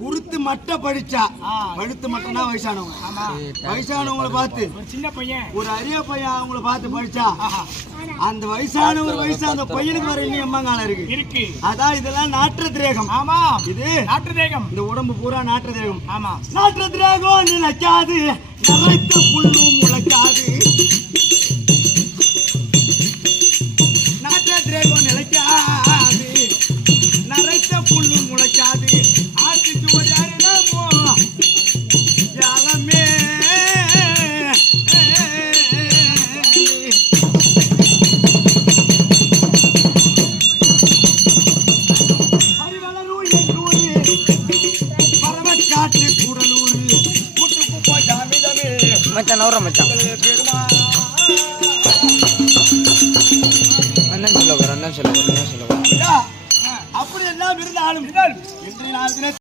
குருத்து மட்டை படிச்சா பழுத்து மட்டனா வயசானவங்க. வயசானவங்களை பார்த்து சின்ன பையன் ஒரு அரிய பையன் அவங்கள பார்த்து படிச்சா அந்த வயசான ஒரு வயசு அந்த பையனுக்கு வர இன்னும் எம்மாங்காலம் இருக்கு. அதான் இதெல்லாம் நாற்று திரேகம். ஆமா, இது நாற்று தேகம். இந்த உடம்பு பூரா நாற்று திரேகம். ஆமா, நாற்று திரேகம் நினைக்காது, நரைத்த புல்லும் முளைக்காது. நாற்று திரேகம் நிலைக்காது, நரைத்த புல்லும் முளைக்காது. ஆட்டுக்கு ஒரு அருளமோ யாலமே மச்சான் நவர மச்சான் அண்ணன் சொல்லுவார். அப்படி எல்லாம் இருந்தாலும் இன்றைய நாள்